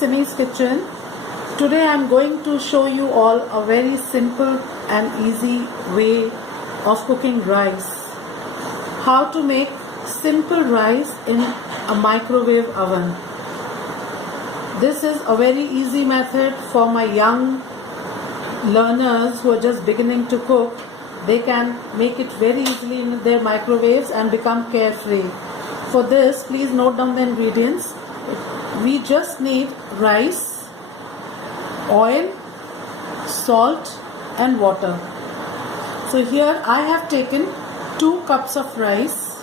Simi's kitchen. Today I am going to show you all a very simple and easy way of cooking rice. How to make simple rice in a microwave oven. This is a very easy method for my young learners who are just beginning to cook. They can make it very easily in their microwaves and become carefree. For this, please note down the ingredients. We just need rice, oil, salt and water. So here I have taken 2 cups of rice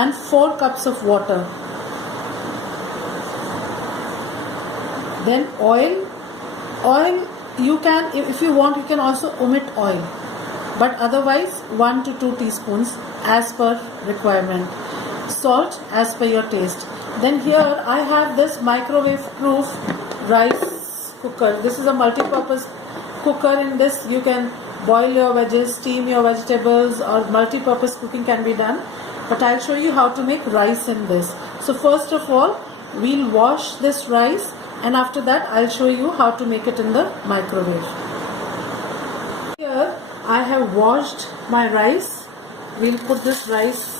and 4 cups of water. Then oil you can, if you want, you can also omit oil, but otherwise 1 to 2 teaspoons as per requirement. Salt as per your taste. Then here I have this microwave proof rice cooker. This is a multi-purpose cooker. In this you can boil your veggies, steam your vegetables, or multi-purpose cooking can be done. But I'll show you how to make rice in this. So first of all, we'll wash this rice, and after that I'll show you how to make it in the microwave. Here I have washed my rice. We'll put this rice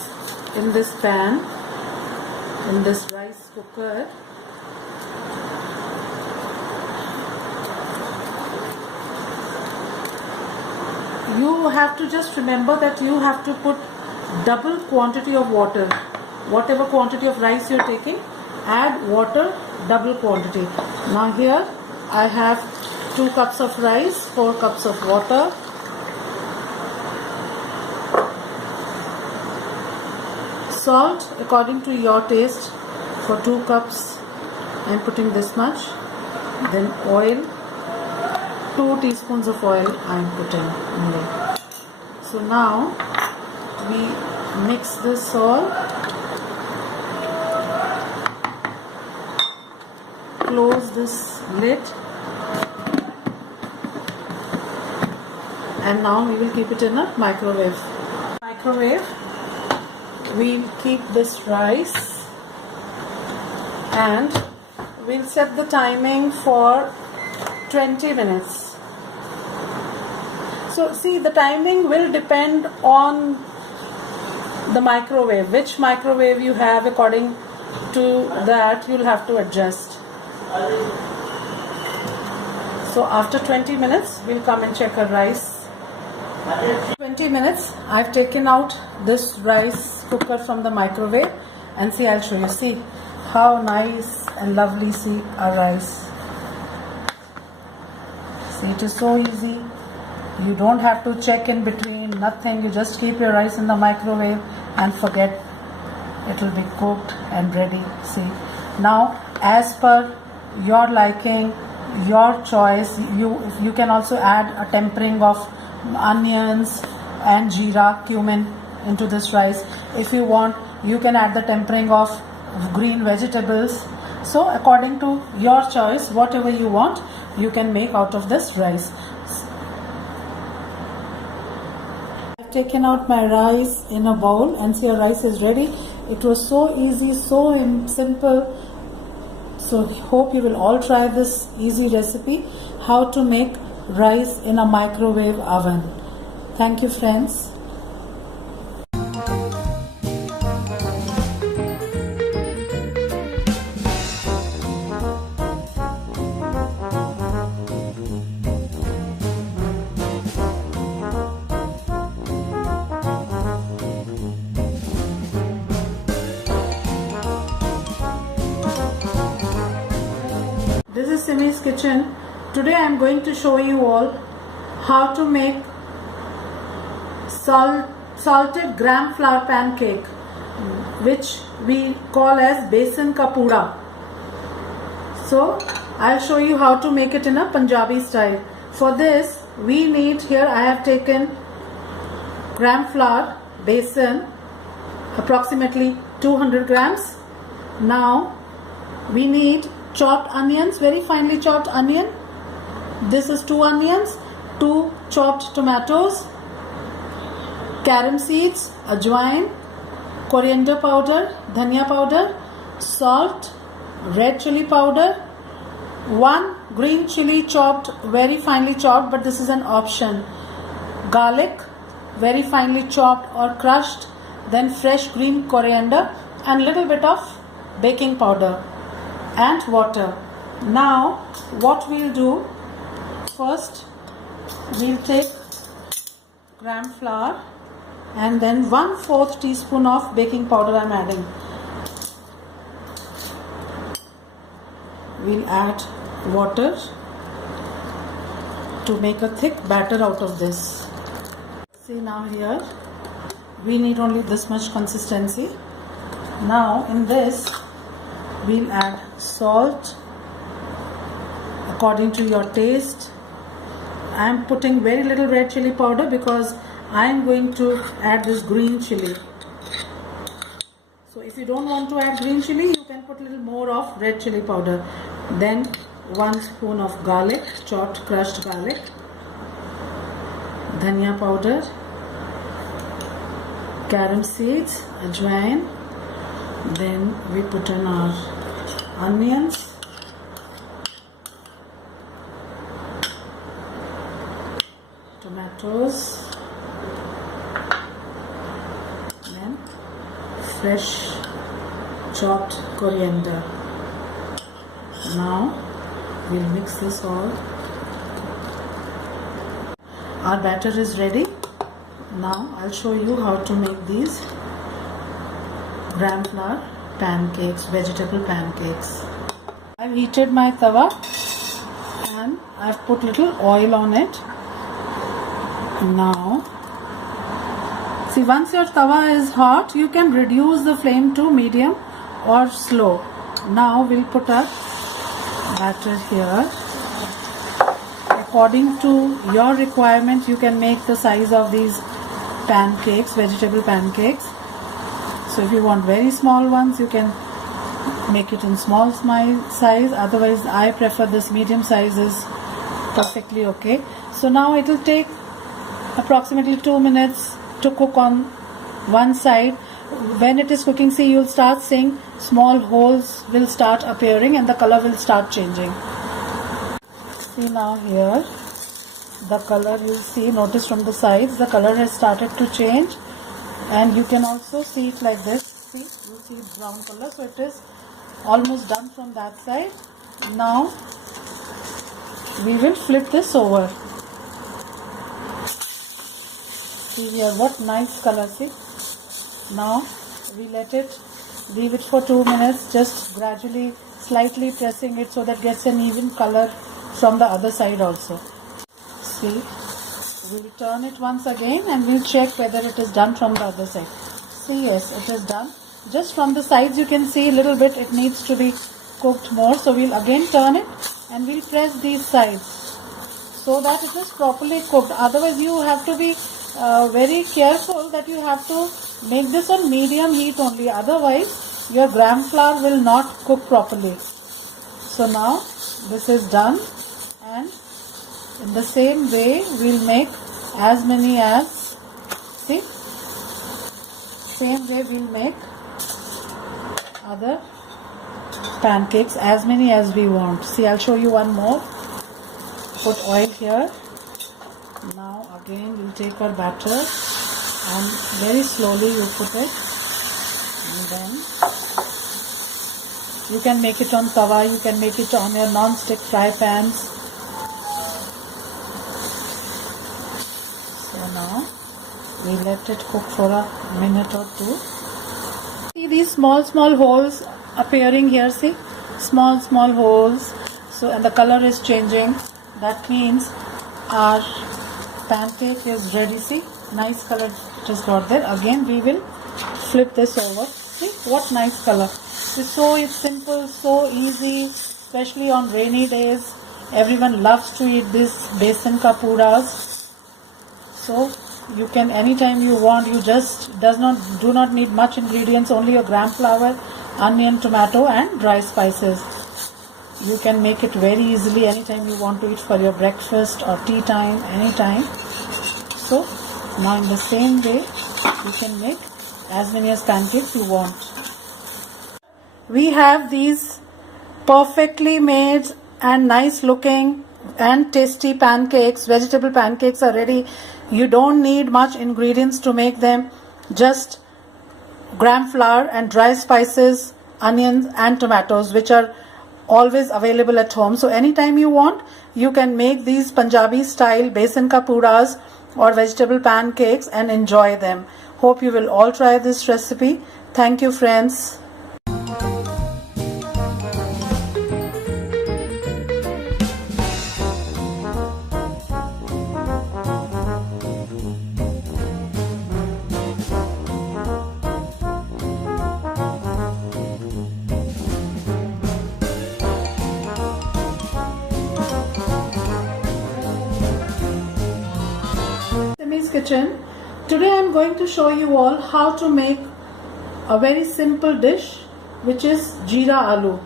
in this pan, in this rice cooker. You have to just remember that you have to put double quantity of water. Whatever quantity of rice you're taking, add water double quantity. Now here I have 2 cups of rice, 4 cups of water. Salt according to your taste. For 2 cups I am putting this much. Then oil, 2 teaspoons of oil I am putting only. So now we mix this all. Close this lid, and now we will keep it in a microwave. We'll keep this rice and we'll set the timing for 20 minutes. So see, the timing will depend on the microwave. Which microwave you have, according to that you'll have to adjust. So after 20 minutes we'll come and check our rice. 20 minutes I've taken out this rice cooker from the microwave, and see, I'll show you. See how nice and lovely, see our rice. See, it is so easy. You don't have to check in between, nothing. You just keep your rice in the microwave and forget, it will be cooked and ready. See, now as per your liking, your choice, you can also add a tempering of onions and jeera, cumin into this rice. If you want, you can add the tempering of green vegetables. So according to your choice, whatever you want, you can make out of this rice. I've taken out my rice in a bowl, and see, your rice is ready. It was so easy, so simple. So hope you will all try this easy recipe, how to make rice in a microwave oven. Thank you, friends. This is Simi's kitchen. Today I am going to show you all how to make salted gram flour pancake, which we call as besan ka pooda. So I'll show you how to make it in a Punjabi style. For this we need, here I have taken gram flour, besan, approximately 200 grams. Now we need chopped onions, very finely chopped onion. This is 2 onions, 2 chopped tomatoes, carom seeds, ajwain, coriander powder, dhania powder, salt, red chili powder, 1 green chili chopped, very finely chopped, but this is an option, garlic, very finely chopped or crushed, then fresh green coriander and little bit of baking powder and water. Now what we'll do, first we'll take gram flour and then 1/4 teaspoon of baking powder I'm adding. We'll add water to make a thick batter out of this. See, now here we need only this much consistency. Now in this we'll add salt according to your taste. I am putting very little red chili powder because I am going to add this green chili. So if you don't want to add green chili, you can put a little more of red chili powder. Then 1 spoon of garlic, chopped crushed garlic, dhania powder, carom seeds, ajwain. Then we put in our onions, tomatoes, then fresh chopped coriander. Now we'll mix this all. Our batter is ready. Now I'll show you how to make these gram flour pancakes, vegetable pancakes. I've heated my tawa and I've put little oil on it. Now see, once your tawa is hot, you can reduce the flame to medium or slow. Now we'll put our batter here. According to your requirement, you can make the size of these pancakes, vegetable pancakes. So if you want very small ones, you can make it in small size. Otherwise, I prefer this medium size is perfectly okay. So now it will take approximately 2 minutes to cook on one side. When it is cooking, see, you'll start seeing small holes will start appearing and the color will start changing. See, now here the color, you'll see, notice from the sides the color has started to change, and you can also see it like this. See, you see brown color, so it is almost done from that side. Now we will flip this over. See here, what nice color, see. Now we let it, leave it for 2 minutes, just gradually slightly pressing it so that gets an even color from the other side also. See, we'll turn it once again and we'll check whether it is done from the other side. See, yes, it is done. Just from the sides you can see a little bit it needs to be cooked more. So we'll again turn it and we'll press these sides so that it is properly cooked. Otherwise you have to be very careful that you have to make this on medium heat only. Otherwise your gram flour will not cook properly. So now this is done, and in the same way we'll make as many as, see, same way we'll make other pancakes, as many as we want. See, I'll show you one more. Put oil here. Now again we'll take our batter and very slowly you put it, and then you can make it on tawa, you can make it on your non-stick fry pans. So now we let it cook for a minute or two. See these small holes appearing here, see, small holes. So, and the color is changing. That means our pancake is ready. See, nice color just got there. Again we will flip this over. See what nice color. It's simple, so easy, especially on rainy days. Everyone loves to eat this besan ka puras. So you can anytime you want. You just do not need much ingredients. Only your gram flour, onion, tomato, and dry spices. You can make it very easily anytime you want to eat for your breakfast or tea time, anytime. So now in the same way you can make as many as pancakes you want. We have these perfectly made and nice looking and tasty pancakes, vegetable pancakes are ready. You don't need much ingredients to make them. Just gram flour and dry spices, onions and tomatoes, which are always available at home. So anytime you want, you can make these Punjabi style besan ka pudas or vegetable pancakes and enjoy them. Hope you will all try this recipe. Thank you, friends. Simi's kitchen. Today I am going to show you all how to make a very simple dish, which is jeera aloo.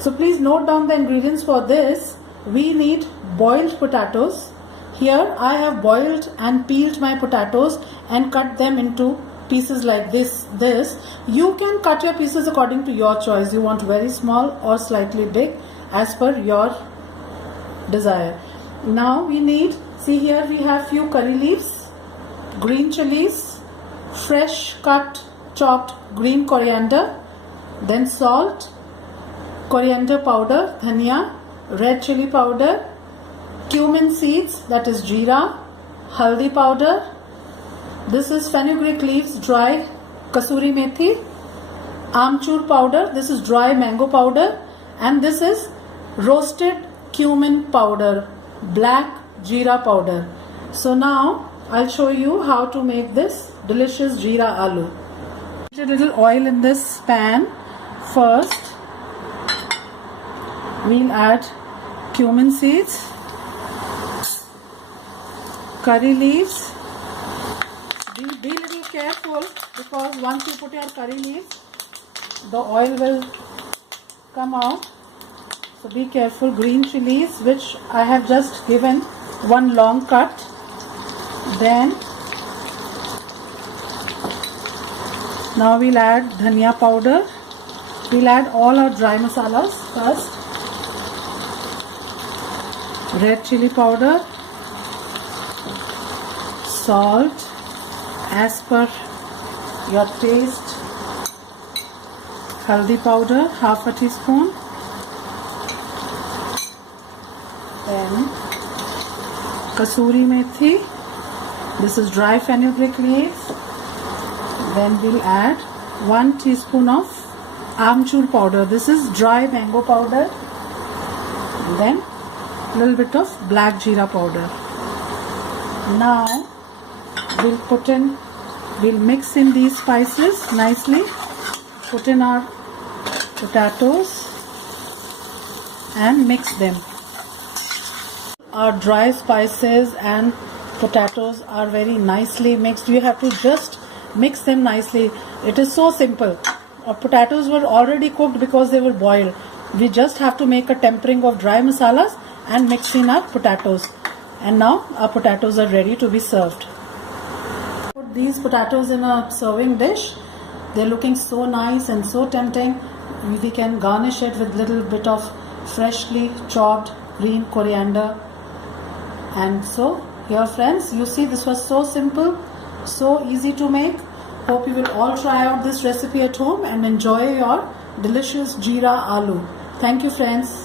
So please note down the ingredients for this. We need boiled potatoes. Here I have boiled and peeled my potatoes and cut them into pieces like this. You can cut your pieces according to your choice. You want very small or slightly big as per your desire. Now we need, see here we have few curry leaves, green chilies, fresh cut chopped green coriander, then salt, coriander powder, dhania, red chili powder, cumin seeds, that is jeera, haldi powder. This is fenugreek leaves, dry kasuri methi, amchur powder, this is dry mango powder, and this is roasted cumin powder, black jeera powder. So now I'll show you how to make this delicious jeera aloo. Put a little oil in this pan. First we'll add cumin seeds, curry leaves. Be little careful, because once you put your curry leaves, the oil will come out. So be careful. Green chilies, which I have just given one long cut. Then now we'll add dhania powder. We'll add all our dry masalas first. Red chili powder, salt as per your taste, haldi powder half a teaspoon, then kasuri methi, this is dry fenugreek leaves. Then we'll add 1 teaspoon of amchur powder, this is dry mango powder, and then a little bit of black jeera powder. Now we'll mix in these spices nicely, put in our potatoes and mix them. Our dry spices and potatoes are very nicely mixed. You have to just mix them nicely. It is so simple. Our potatoes were already cooked because they were boiled. We just have to make a tempering of dry masalas and mix in our potatoes. And now our potatoes are ready to be served. Put these potatoes in a serving dish. They're looking so nice and so tempting. We can garnish it with little bit of freshly chopped green coriander. And so here, friends, you see, this was so simple, so easy to make. Hope you will all try out this recipe at home and enjoy your delicious jeera aloo. Thank you, friends.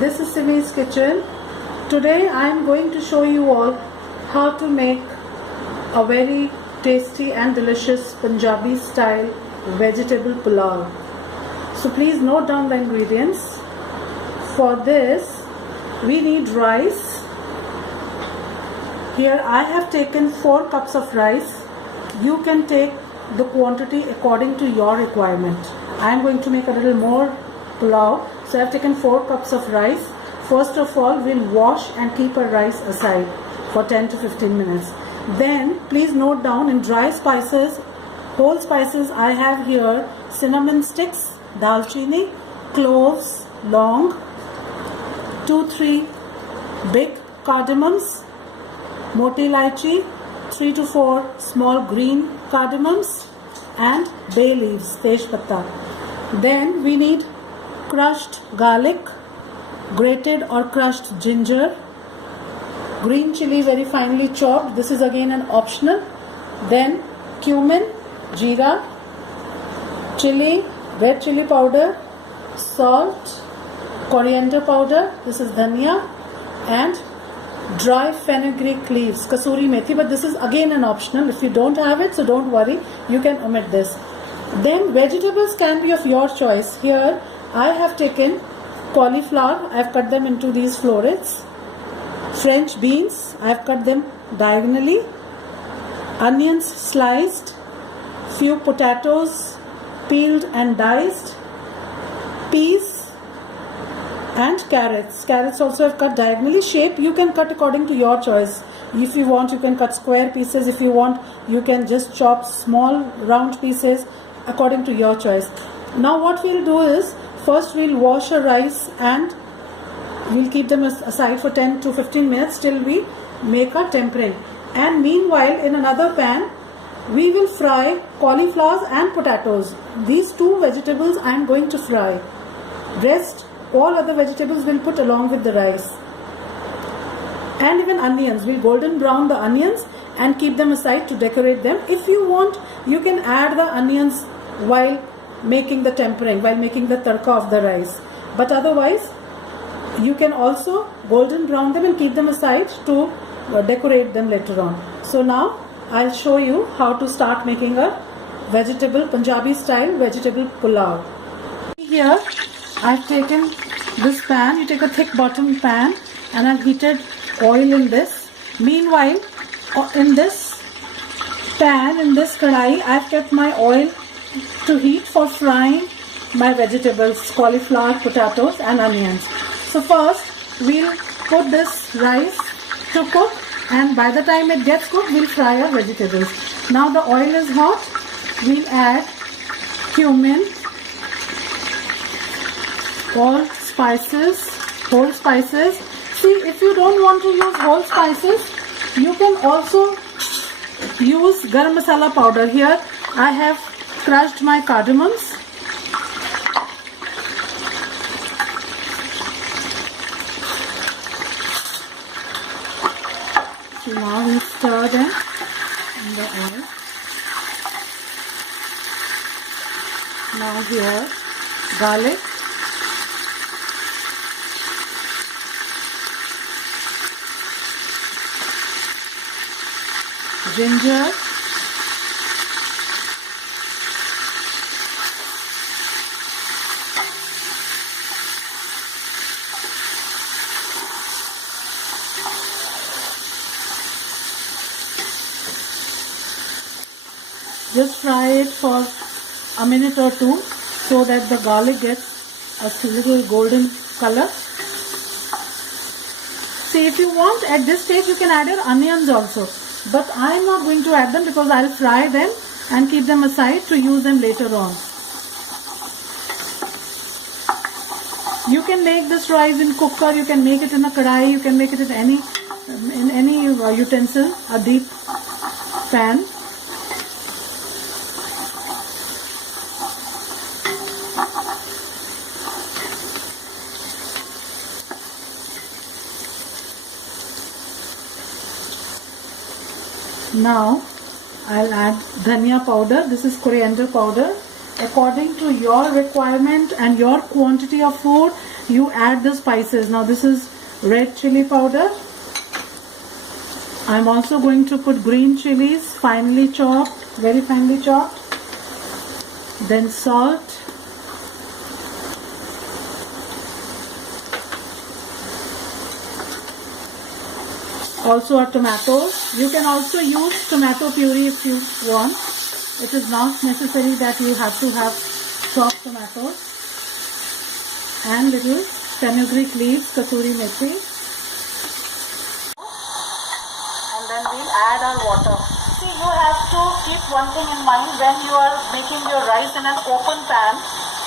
This is Simi's kitchen. Today I am going to show you all how to make a very tasty and delicious Punjabi style vegetable pulao. So please note down the ingredients. For this we need rice. Here I have taken 4 cups of rice. You can take the quantity according to your requirement. I am going to make a little more pulao. So I have taken 4 cups of rice. First of all, we'll wash and keep our rice aside for 10 to 15 minutes. Then please note down, in dry spices, whole spices, I have here cinnamon sticks, dalchini, cloves, long, 2-3 big cardamoms, moti ilaichi, 3 to 4 small green cardamoms, and bay leaves, tej patta. Then we need crushed garlic, grated or crushed ginger, green chili very finely chopped, this is again an optional. Then cumin, jeera, chili, red chili powder, salt, coriander powder, this is dhania, and dry fenugreek leaves, kasuri methi, but this is again an optional. If you don't have it, so don't worry, you can omit this. Then vegetables can be of your choice. Here I have taken cauliflower, I have cut them into these florets. French beans, I have cut them diagonally. Onions sliced. Few potatoes peeled and diced. Peas and carrots. Carrots also have cut diagonally. Shape you can cut according to your choice. If you want, you can cut square pieces. If you want, you can just chop small round pieces, according to your choice. Now what we'll do is, first we'll wash our rice and we'll keep them aside for 10 to 15 minutes till we make our tempering. And meanwhile, in another pan, we will fry cauliflowers and potatoes. These two vegetables I am going to fry. Rest, all other vegetables will put along with the rice. And even onions, we'll golden brown the onions and keep them aside to decorate them. If you want, you can add the onions while making the tempering, while making the tadka of the rice. But otherwise, you can also golden brown them and keep them aside to decorate them later on. So now I'll show you how to start making a vegetable, Punjabi style vegetable pulao. Here I've taken this pan, you take a thick bottom pan, and I've heated oil in this. Meanwhile, in this pan, in this kadai, I've kept my oil to heat for frying my vegetables, cauliflower, potatoes and onions. So first we'll put this rice to cook, and by the time it gets cooked, we'll fry our vegetables. Now the oil is hot, we'll add cumin, all spices, whole spices. See, if you don't want to use whole spices, you can also use garam masala powder. Here I have crushed my cardamoms. So now we stir them in the oil. Now here garlic, ginger, just fry it for a minute or two so that the garlic gets a little golden color. See, if you want, at this stage you can add your onions also, but I am not going to add them because I will fry them and keep them aside to use them later on. You can make this rice in cooker, you can make it in a kadai, you can make it in any utensil, a deep pan. Now I'll add dhania powder. This is coriander powder. According to your requirement and your quantity of food, you add the spices. Now this is red chili powder. I'm also going to put green chilies, finely chopped, very finely chopped. Then salt. Also our tomatoes. You can also use tomato puree if you want. It is not necessary that you have to have chopped tomatoes. And little fenugreek leaves, kasuri methi. And then we'll add add our water. See, you have to keep one thing in mind when you are making your rice in an open pan.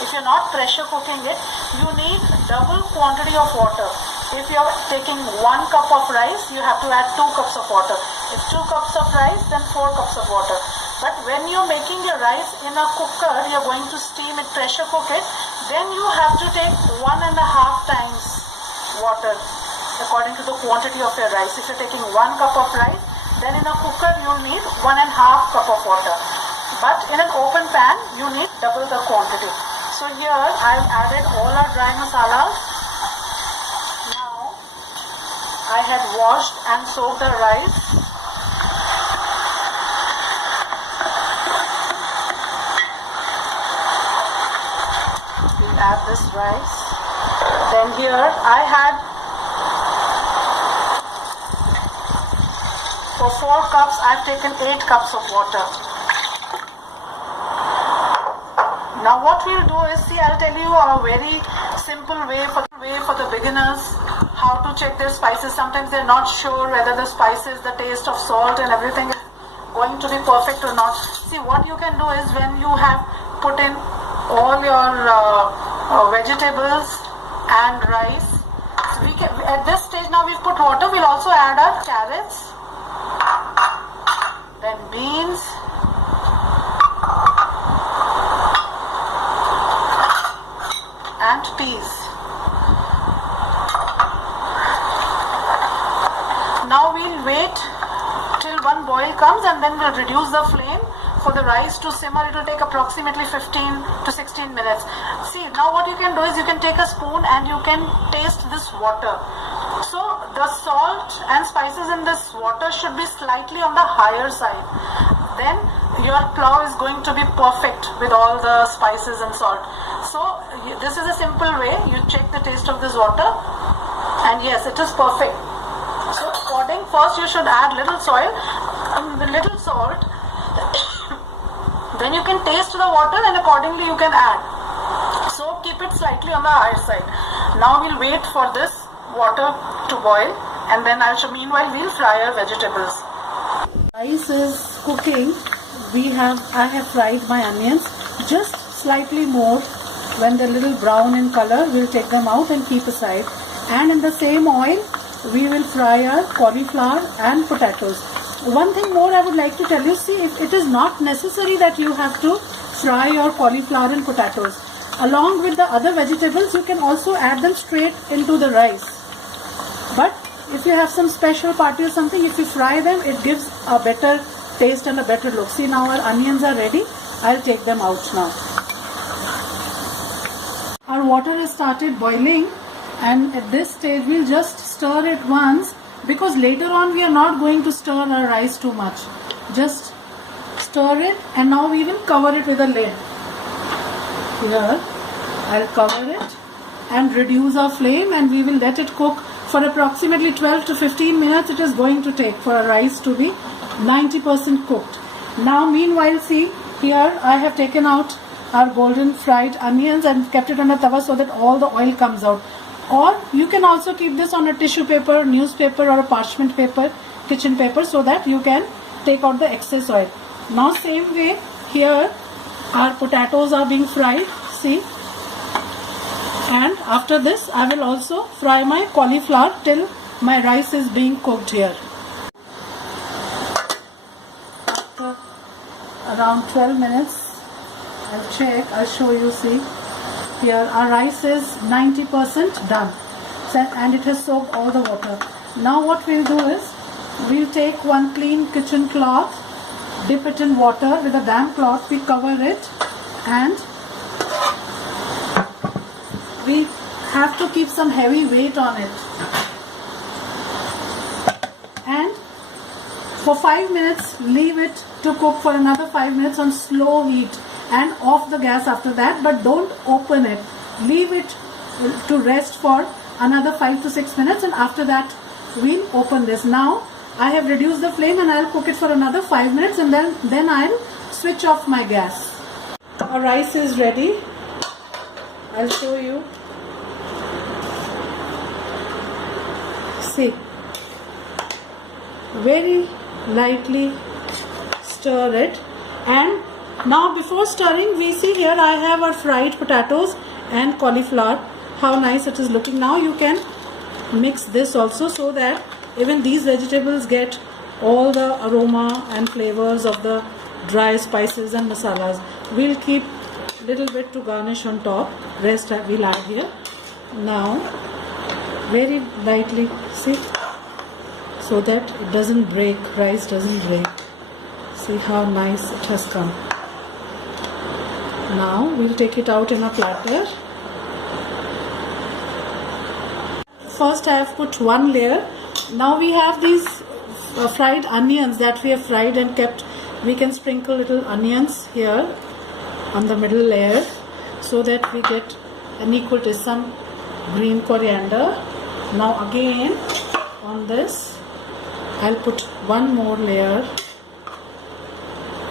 If you're not pressure cooking it, you need double quantity of water. If you're taking 1 cup of rice, you have to add 2 cups of water. If 2 cups of rice, then 4 cups of water. But when you're making your rice in a cooker, you're going to steam it, pressure cook it, then you have to take 1.5 times water according to the quantity of your rice. If you're taking 1 cup of rice, then in a cooker you'll need 1.5 cup of water. But in an open pan, you need double the quantity. So here I've added all our dry masalas. Now I had washed and soaked the rice. We'll add this rice. Then here I had, for 4 cups I've taken 8 cups of water. Now what we'll do is, see, I'll tell you a very simple way for the beginners how to check their spices. Sometimes they're not sure whether the spices, the taste of salt and everything is going to be perfect or not. See, what you can do is, when you have put in all your vegetables and rice, we can, at this stage now we've put water, we'll also add our carrots, then beans, and peas. Now we'll wait till one boil comes, and then we'll reduce the flame for the rice to simmer. It will take approximately 15 to 16 minutes. See, now what you can do is, you can take a spoon and you can taste this water. So the salt and spices in this water should be slightly on the higher side. Then your pulao is going to be perfect with all the spices and salt. So this is a simple way. You check the taste of this water, and yes, it is perfect. So first you should add little little salt. Then you can taste the water, and accordingly you can add. So keep it slightly on the higher side. Now we'll wait for this water to boil, and then meanwhile we'll fry our vegetables. Rice is cooking. I have fried my onions just slightly more. When they're a little brown in color, we'll take them out and keep aside. And in the same oil, we will fry our cauliflower and potatoes. One thing more I would like to tell you, see, it is not necessary that you have to fry your cauliflower and potatoes. Along with the other vegetables, you can also add them straight into the rice. But if you have some special party or something, if you fry them, it gives a better taste and a better look. See, now our onions are ready. I'll take them out now. Our water has started boiling, and at this stage we'll just stir it once, because later on we are not going to stir our rice too much. Just stir it, and now we will cover it with a lid. Here I'll cover it and reduce our flame, and we will let it cook for approximately 12 to 15 minutes. It is going to take for our rice to be 90% cooked. Now meanwhile, see, here I have taken out our golden fried onions and kept it on a tawa so that all the oil comes out. Or you can also keep this on a tissue paper, newspaper, or a parchment paper, kitchen paper, so that you can take out the excess oil. Now same way, here our potatoes are being fried, see, and after this I will also fry my cauliflower till my rice is being cooked here. After around 12 minutes, I'll check, I'll show you, see, here our rice is 90% done, and it has soaked all the water. Now what we'll do is, we'll take one clean kitchen cloth, dip it in water with a damp cloth, we cover it, and we have to keep some heavy weight on it. And for 5 minutes, leave it to cook for another 5 minutes on slow heat, and off the gas after that, but don't open it. Leave it to rest for another 5 to 6 minutes, and after that we'll open this. Now I have reduced the flame, and I'll cook it for another 5 minutes, and then I'll switch off my gas. Our rice is ready. I'll show you. See, very lightly stir it. And now before stirring, we see here I have our fried potatoes and cauliflower. How nice it is looking. Now you can mix this also, so that even these vegetables get all the aroma and flavors of the dry spices and masalas. We'll keep little bit to garnish on top, rest we'll add here. Now very lightly, see, so that it doesn't break, rice doesn't break. See how nice it has come. Now we'll take it out in a platter. First I have put one layer. Now we have these fried onions that we have fried and kept. We can sprinkle little onions here on the middle layer, so that we get an equal taste. Some green coriander. Now again on this I'll put one more layer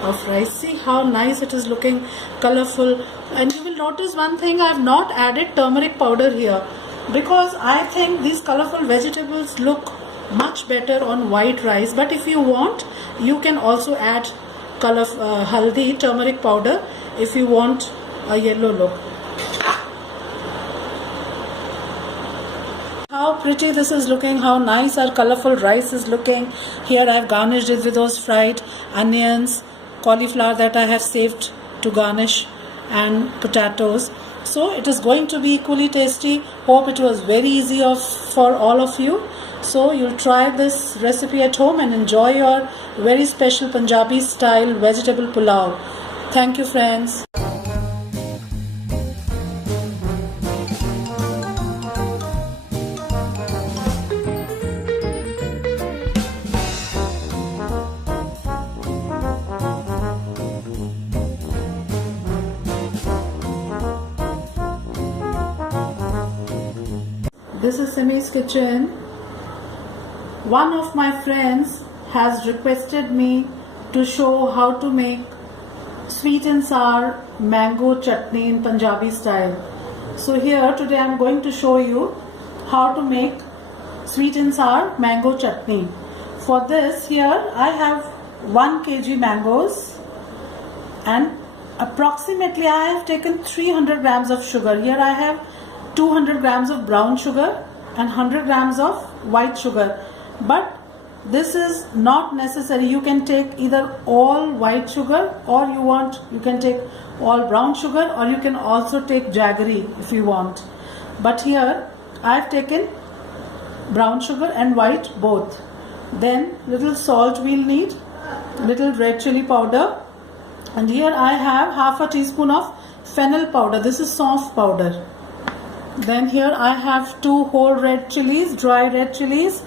of rice. See how nice it is looking, colorful. And you will notice one thing, I have not added turmeric powder here, because I think these colorful vegetables look much better on white rice. But if you want, you can also add color haldi, turmeric powder, if you want a yellow look. How pretty this is looking, how nice our colorful rice is looking. Here I have garnished it with those fried onions, cauliflower that I have saved to garnish, and potatoes. So it is going to be equally tasty. Hope it was very easy for all of you. So you'll try this recipe at home and enjoy your very special Punjabi style vegetable pulao. Thank you, friends. This is Simi's kitchen. One of my friends has requested me to show how to make sweet and sour mango chutney in Punjabi style. So here today I am going to show you how to make sweet and sour mango chutney. For this, here I have 1 kg mangoes, and approximately I have taken 300 grams of sugar. Here I have 200 grams of brown sugar and 100 grams of white sugar. But this is not necessary. You can take either all white sugar, or you can take all brown sugar, or you can also take jaggery if you want. But here I have taken brown sugar and white both. Then little salt we'll need, little red chili powder, and here I have half a teaspoon of fennel powder. This is soft powder. Then here I have 2 whole red chilies, dry red chilies.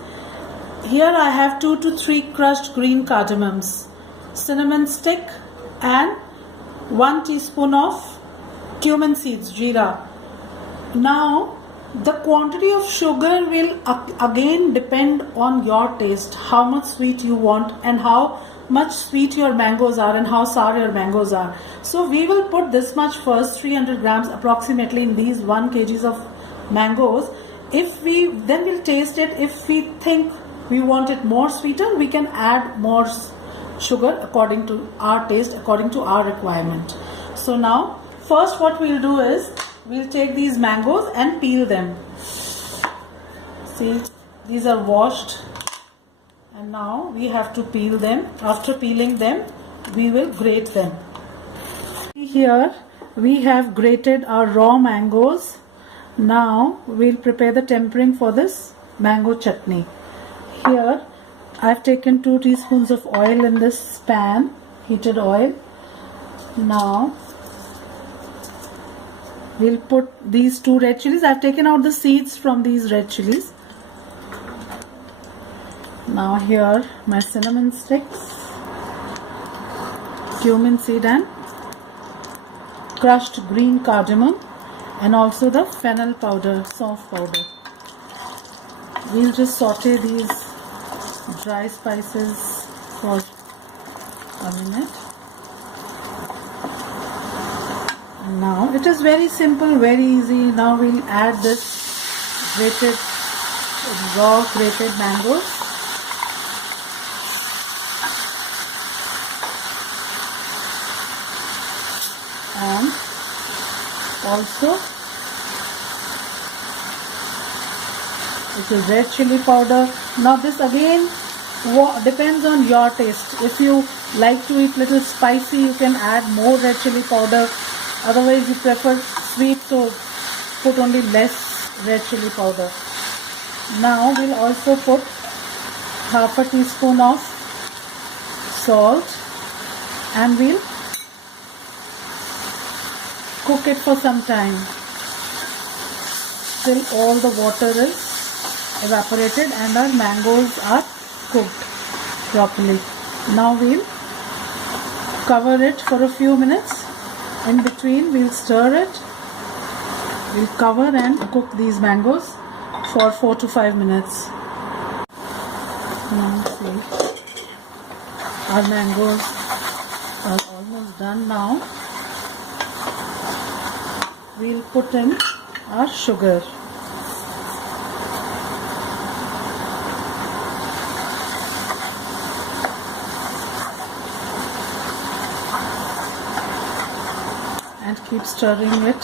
Here I have 2 to 3 crushed green cardamoms, cinnamon stick, and 1 teaspoon of cumin seeds, jeera. Now the quantity of sugar will again depend on your taste, how much sweet you want and how much sweet your mangoes are and how sour your mangoes are. So we will put this much first, 300 grams approximately, in these 1 kg of mangoes. Then we'll taste it. If we think we want it more sweeter, we can add more sugar according to our taste, according to our requirement. So now first what we'll do is we'll take these mangoes and peel them. See, these are washed, and now we have to peel them. After peeling them, we will grate them. Here we have grated our raw mangoes. Now we'll prepare the tempering for this mango chutney. Here I have taken 2 teaspoons of oil in this pan, heated oil. Now we'll put these 2 red chilies. I have taken out the seeds from these red chilies. Now here my cinnamon sticks, cumin seed and crushed green cardamom, and also the fennel powder, soft powder. We'll just saute these dry spices for a minute. Now it is very simple, very easy. Now we'll add this raw grated mangoes. and also it is red chili powder. Now this again depends on your taste. If you like to eat little spicy, you can add more red chili powder. Otherwise you prefer sweet, so put only less red chili powder. Now we'll also put half a teaspoon of salt and we'll cook it for some time till all the water is evaporated and our mangoes are cooked properly. Now we'll cover it for a few minutes. In between we'll stir it. We'll cover and cook these mangoes for 4 to 5 minutes. Now see, our mangoes are almost done now. We'll put in our sugar. And keep stirring it.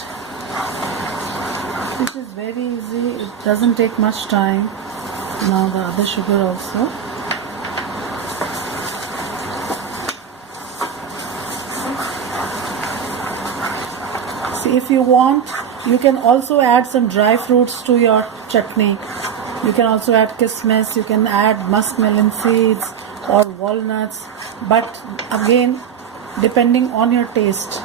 This is very easy, it doesn't take much time. Now the other sugar also. See, if you want, you can also add some dry fruits to your chutney. You can also add kismis, you can add muskmelon seeds or walnuts, but again depending on your taste.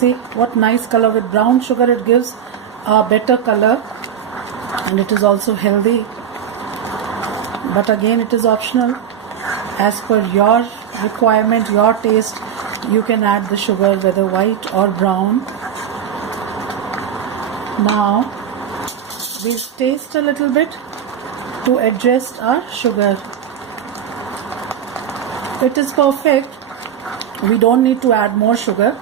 See what nice color. With brown sugar it gives a better color and it is also healthy, but again it is optional. As per your requirement, your taste, you can add the sugar whether white or brown. Now we'll taste a little bit to adjust our sugar. It is perfect. We don't need to add more sugar.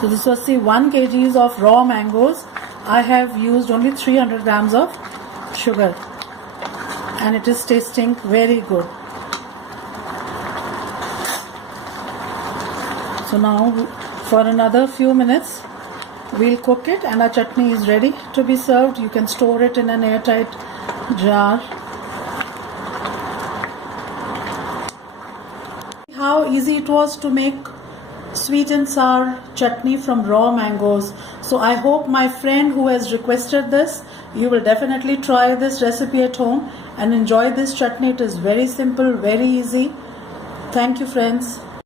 So this was, see, 1 kg of raw mangoes. I have used only 300 grams of sugar and it is tasting very good. So now for another few minutes we'll cook it and our chutney is ready to be served. You can store it in an airtight jar. How easy it was to make sweet and sour chutney from raw mangoes. So I hope, my friend who has requested this, you will definitely try this recipe at home and enjoy this chutney. It is very simple, very easy. Thank you, friends.